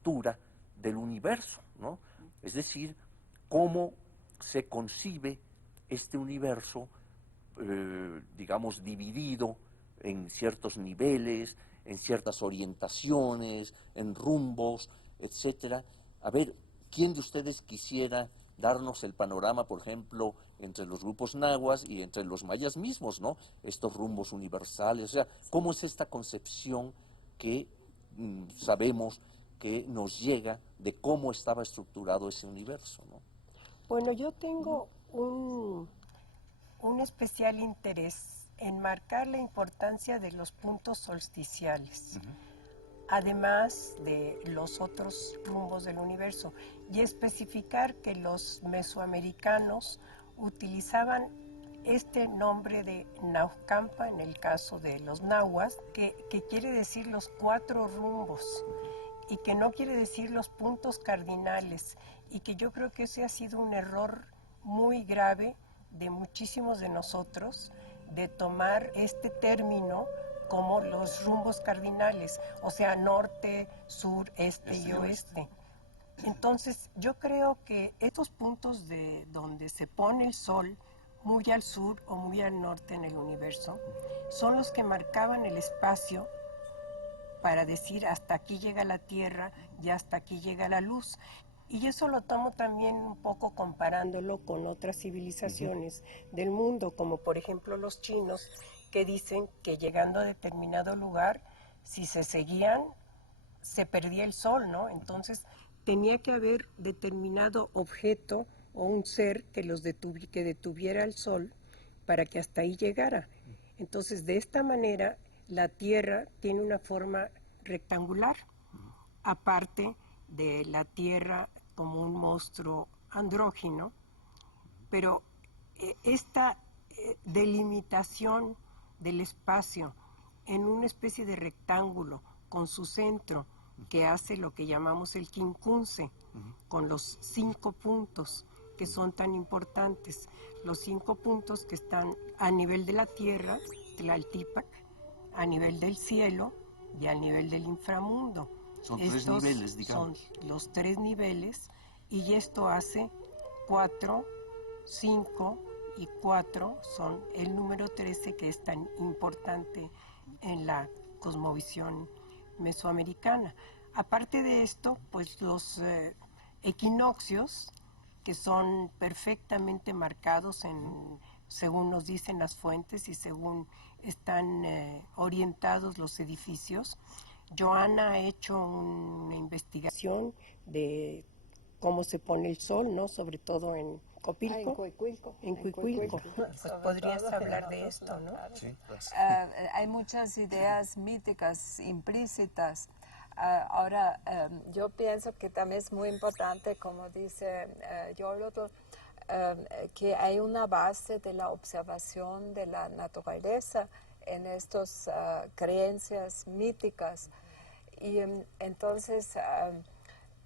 estructura del universo, ¿no? Es decir, cómo se concibe este universo, digamos, dividido en ciertos niveles, en ciertas orientaciones, en rumbos, etcétera. A ver, ¿quién de ustedes quisiera darnos el panorama, por ejemplo, entre los grupos nahuas y entre los mayas mismos, ¿no? Estos rumbos universales, o sea, ¿cómo es esta concepción que sabemos que nos llega de cómo estaba estructurado ese universo, ¿no? Bueno, yo tengo un especial interés en marcar la importancia de los puntos solsticiales, además de los otros rumbos del universo, y especificar que los mesoamericanos utilizaban este nombre de Naucampa, en el caso de los nahuas, que quiere decir los 4 rumbos, y que no quiere decir los puntos cardinales, y que yo creo que ese ha sido un error muy grave de muchísimos de nosotros, de tomar este término como los rumbos cardinales, o sea, norte, sur, este y oeste. Entonces, yo creo que estos puntos de donde se pone el sol, muy al sur o muy al norte en el universo, son los que marcaban el espacio para decir hasta aquí llega la Tierra y hasta aquí llega la luz. Y eso lo tomo también un poco comparándolo con otras civilizaciones del mundo, como por ejemplo los chinos, que dicen que llegando a determinado lugar, si se seguían, se perdía el sol, ¿no? Entonces tenía que haber determinado objeto o un ser que que detuviera el sol para que hasta ahí llegara. Entonces, de esta manera, la Tierra tiene una forma rectangular, aparte de la Tierra como un monstruo andrógino, pero esta delimitación del espacio en una especie de rectángulo con su centro, que hace lo que llamamos el quincunce, con los 5 puntos que son tan importantes, los 5 puntos que están a nivel de la tierra, Tlaltípac, a nivel del cielo y a nivel del inframundo. Son 3 niveles, digamos. Son los 3 niveles, y esto hace 4, 5 y 4 son el número 13, que es tan importante en la cosmovisión mesoamericana. Aparte de esto, pues los equinoccios, que son perfectamente marcados según nos dicen las fuentes y según están orientados los edificios. Joana ha hecho una investigación de cómo se pone el sol, ¿no? Sobre todo en Copilco. En Cuicuilco. En Cuicuilco. Pues podrías hablar de esto, ¿no? Sí, gracias. Hay muchas ideas míticas implícitas. Ahora, yo pienso que también es muy importante, como dice Yolotl, que hay una base de la observación de la naturaleza en estas creencias míticas. Y entonces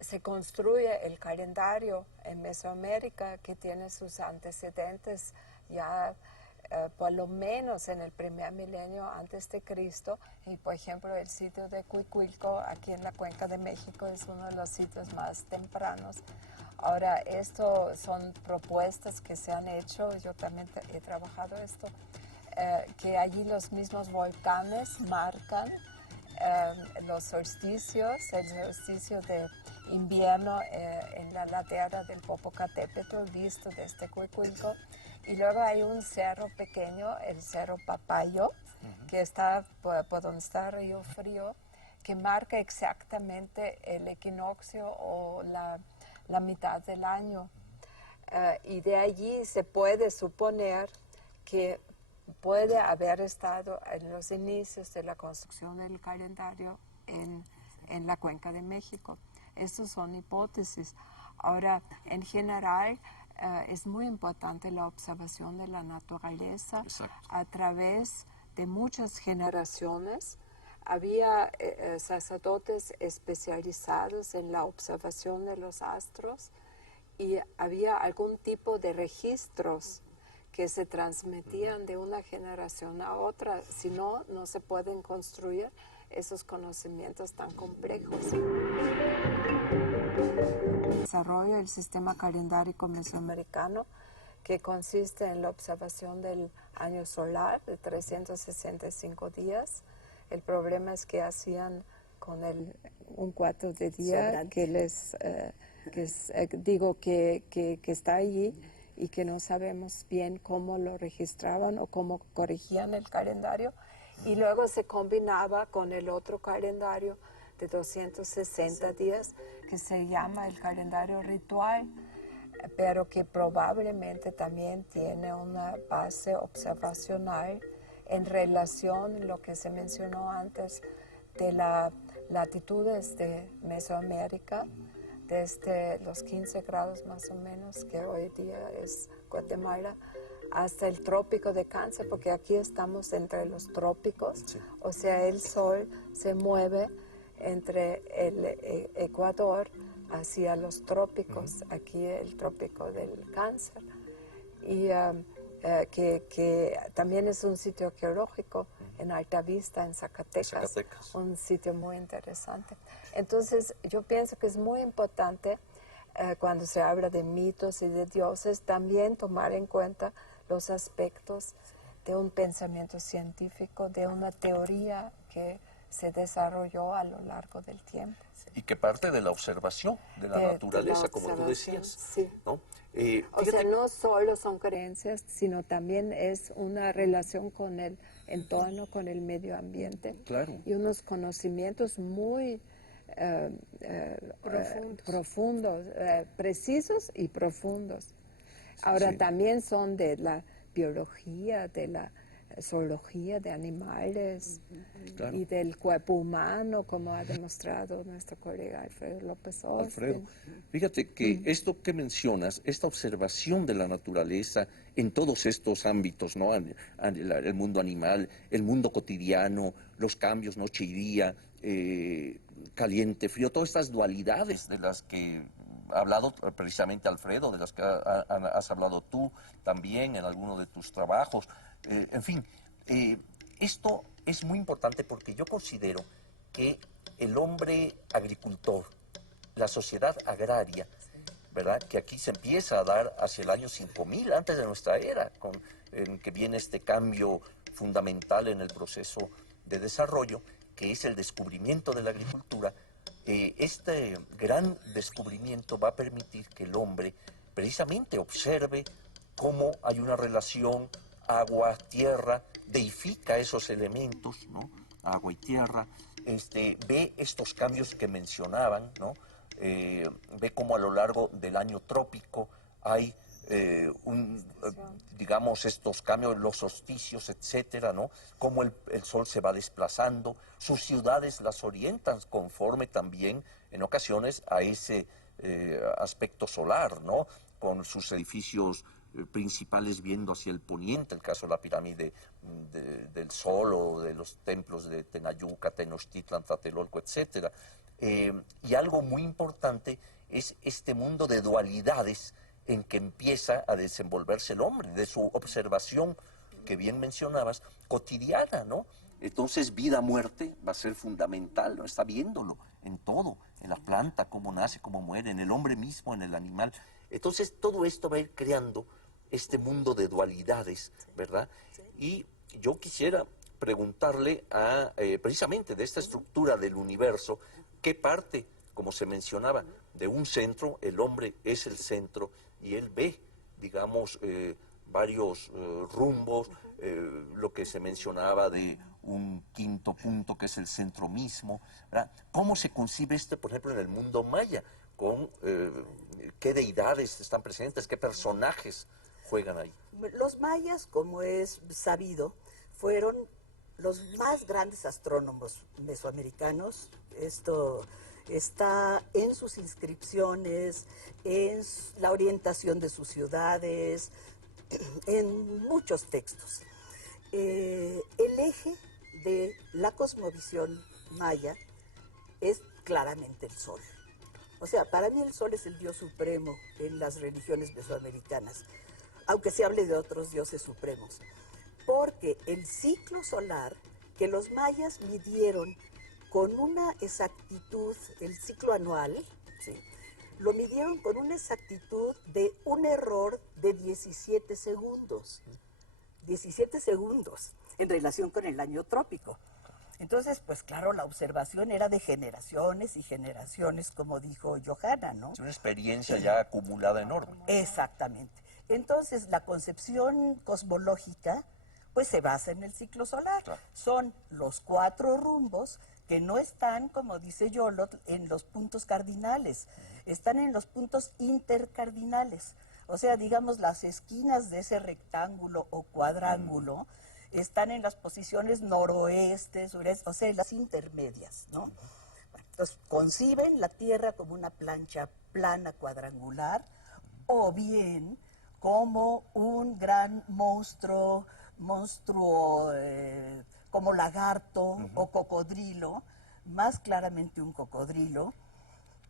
se construye el calendario en Mesoamérica, que tiene sus antecedentes ya por lo menos en el primer milenio antes de Cristo. Y por ejemplo el sitio de Cuicuilco aquí en la Cuenca de México es uno de los sitios más tempranos. Ahora, esto son propuestas que se han hecho, yo también he trabajado esto, que allí los mismos volcanes marcan los solsticios, el solsticio de invierno en la ladera del Popocatépetl visto desde Cuicuilco. Y luego hay un cerro pequeño, el Cerro Papayo, que está por donde está Río Frío, que marca exactamente el equinoccio o la mitad del año. Y de allí se puede suponer que puede haber estado en los inicios de la construcción del calendario en la Cuenca de México. Estas son hipótesis. Ahora, en general, es muy importante la observación de la naturaleza. Exacto. A través de muchas generaciones. Había sacerdotes especializados en la observación de los astros y había algún tipo de registros que se transmitían de una generación a otra. Si no, no se pueden construir esos conocimientos tan complejos. desarrollo del sistema calendárico mesoamericano, que consiste en la observación del año solar de 365 días. El problema es que hacían con un cuarto de día que está allí y que no sabemos bien cómo lo registraban o cómo corregían el calendario, y luego se combinaba con el otro calendario de 260 días que se llama el calendario ritual, pero que probablemente también tiene una base observacional en relación a lo que se mencionó antes de las latitudes de Mesoamérica, desde los 15 grados más o menos, que hoy día es Guatemala, hasta el trópico de Cáncer, porque aquí estamos entre los trópicos, sí. O sea, el sol se mueve entre el Ecuador hacia los trópicos, aquí el trópico del Cáncer, y que también es un sitio geológico en Altavista, en Zacatecas, un sitio muy interesante. Entonces, yo pienso que es muy importante cuando se habla de mitos y de dioses, también tomar en cuenta los aspectos de un pensamiento científico, de una teoría que se desarrolló a lo largo del tiempo. Y que parte de la observación de la naturaleza, como tú decías. Sí. ¿No? O sea, no solo son creencias, sino también es una relación con el entorno, con el medio ambiente. Claro. Y unos conocimientos muy profundos, precisos y profundos. Ahora, sí. También son de la biología, de la zoología de animales, claro. Y del cuerpo humano, como ha demostrado nuestro colega Alfredo López Austin. Alfredo, fíjate que esto que mencionas, esta observación de la naturaleza en todos estos ámbitos, ¿no? El mundo animal, el mundo cotidiano, los cambios noche y día, caliente, frío, todas estas dualidades de las que ha hablado precisamente Alfredo, de las que has hablado tú también en alguno de tus trabajos. En fin, esto es muy importante porque yo considero que el hombre agricultor, la sociedad agraria, ¿verdad? Que aquí se empieza a dar hacia el año 5000, antes de nuestra era, en que viene este cambio fundamental en el proceso de desarrollo, que es el descubrimiento de la agricultura. Este gran descubrimiento va a permitir que el hombre precisamente observe cómo hay una relación agua, tierra, deifica esos elementos, ¿no? Agua y tierra, ve estos cambios que mencionaban, ¿no? Ve cómo a lo largo del año trópico hay digamos, estos cambios, los solsticios, etcétera, ¿no? Cómo el sol se va desplazando, sus ciudades las orientan conforme también, en ocasiones, a ese aspecto solar, ¿no? Con sus edificios principales viendo hacia el poniente, el caso de la pirámide del Sol o de los templos de Tenayuca, Tenochtitlan, Tlatelolco, etcétera. Y algo muy importante es este mundo de dualidades en que empieza a desenvolverse el hombre, de su observación, que bien mencionabas, cotidiana, ¿no? Entonces, vida-muerte va a ser fundamental, ¿no? Está viéndolo en todo, en la planta, cómo nace, cómo muere, en el hombre mismo, en el animal. Entonces, todo esto va a ir creando este mundo de dualidades, ¿verdad? Y yo quisiera preguntarle precisamente de esta estructura del universo, ¿qué parte, como se mencionaba, de un centro? El hombre es el centro y él ve, digamos, varios rumbos, lo que se mencionaba de un quinto punto que es el centro mismo, ¿verdad? ¿Cómo se concibe por ejemplo, en el mundo maya? ¿Con qué deidades están presentes? ¿Qué personajes juegan ahí? Los mayas, como es sabido, fueron los más grandes astrónomos mesoamericanos. Esto está en sus inscripciones, en la orientación de sus ciudades, en muchos textos. El eje de la cosmovisión maya es claramente el sol. O sea, para mí el sol es el dios supremo en las religiones mesoamericanas, aunque se hable de otros dioses supremos, porque el ciclo solar que los mayas midieron con una exactitud, el ciclo anual, ¿sí? lo midieron con una exactitud de un error de 17 segundos. 17 segundos en relación con el año trópico. Entonces, pues claro, la observación era de generaciones y generaciones, como dijo Johanna, ¿no? Es una experiencia ya acumulada enorme. Exactamente. Entonces, la concepción cosmológica, pues se basa en el ciclo solar. Claro. Son los 4 rumbos que no están, como dice Yolotl, en los puntos cardinales, están en los puntos intercardinales. O sea, digamos, las esquinas de ese rectángulo o cuadrángulo están en las posiciones noroeste, sureste, o sea, en las intermedias, ¿no? Entonces, conciben la Tierra como una plancha plana cuadrangular o bien como un gran monstruo como lagarto o cocodrilo, más claramente un cocodrilo,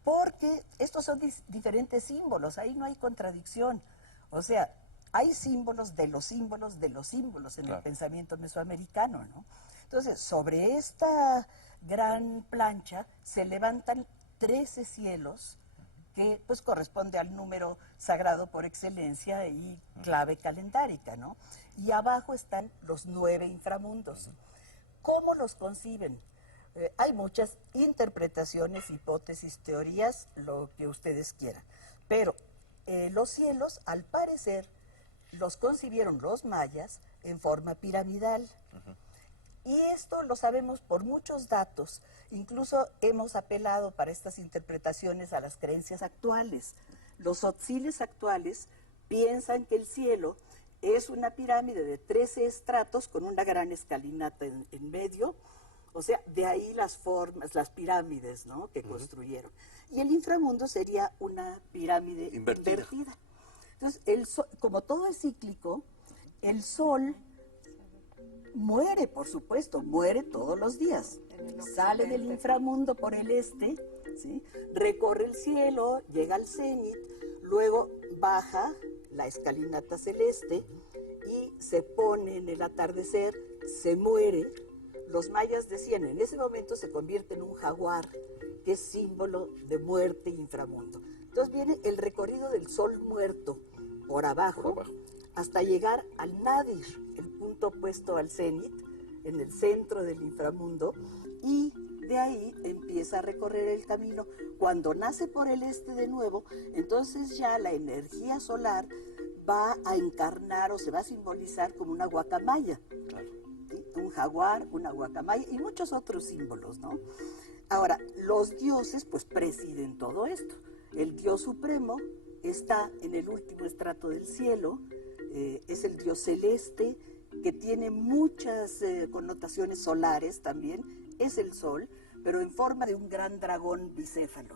porque estos son diferentes símbolos, ahí no hay contradicción. O sea, hay símbolos de los símbolos de los símbolos en el pensamiento mesoamericano, ¿no? Entonces, sobre esta gran plancha se levantan 13 cielos que pues corresponde al número sagrado por excelencia y clave calendárica, ¿no? Y abajo están los 9 inframundos. ¿Cómo los conciben? Hay muchas interpretaciones, hipótesis, teorías, lo que ustedes quieran. Pero los cielos, al parecer, los concibieron los mayas en forma piramidal. Y esto lo sabemos por muchos datos. Incluso hemos apelado para estas interpretaciones a las creencias actuales. Los tzotziles actuales piensan que el cielo es una pirámide de 13 estratos con una gran escalinata en medio. O sea, de ahí las formas, las pirámides, ¿no?, que construyeron. Y el inframundo sería una pirámide invertida. Entonces, como todo es cíclico, el sol muere, por supuesto, muere todos los días. Sale del inframundo por el este, ¿sí?, recorre el cielo, llega al cenit, luego baja la escalinata celeste y se pone en el atardecer, se muere. Los mayas decían, en ese momento se convierte en un jaguar, que es símbolo de muerte e inframundo. Entonces viene el recorrido del sol muerto por abajo, hasta llegar al nadir, el punto opuesto al cenit, en el centro del inframundo, y de ahí empieza a recorrer el camino. Cuando nace por el este de nuevo, entonces ya la energía solar va a encarnar o se va a simbolizar como una guacamaya. Claro. ¿Sí? Un jaguar, una guacamaya y muchos otros símbolos, ¿no? Ahora, los dioses pues presiden todo esto. El dios supremo está en el último estrato del cielo, es el dios celeste, que tiene muchas connotaciones solares también, es el sol, pero en forma de un gran dragón bicéfalo,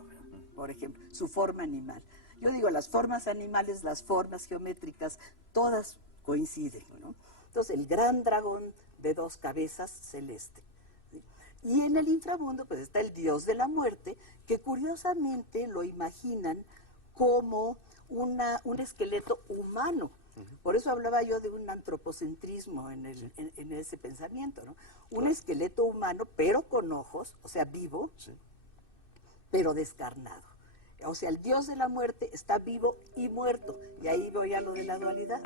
por ejemplo, su forma animal. Yo digo, las formas animales, las formas geométricas, todas coinciden, ¿no? Entonces, el gran dragón de 2 cabezas celeste. ¿Sí? Y en el inframundo, pues está el dios de la muerte, que curiosamente lo imaginan como un esqueleto humano. Por eso hablaba yo de un antropocentrismo en ese pensamiento, ¿no? Un esqueleto humano, pero con ojos, o sea, vivo, pero descarnado. O sea, el dios de la muerte está vivo y muerto. Y ahí voy a lo de la dualidad.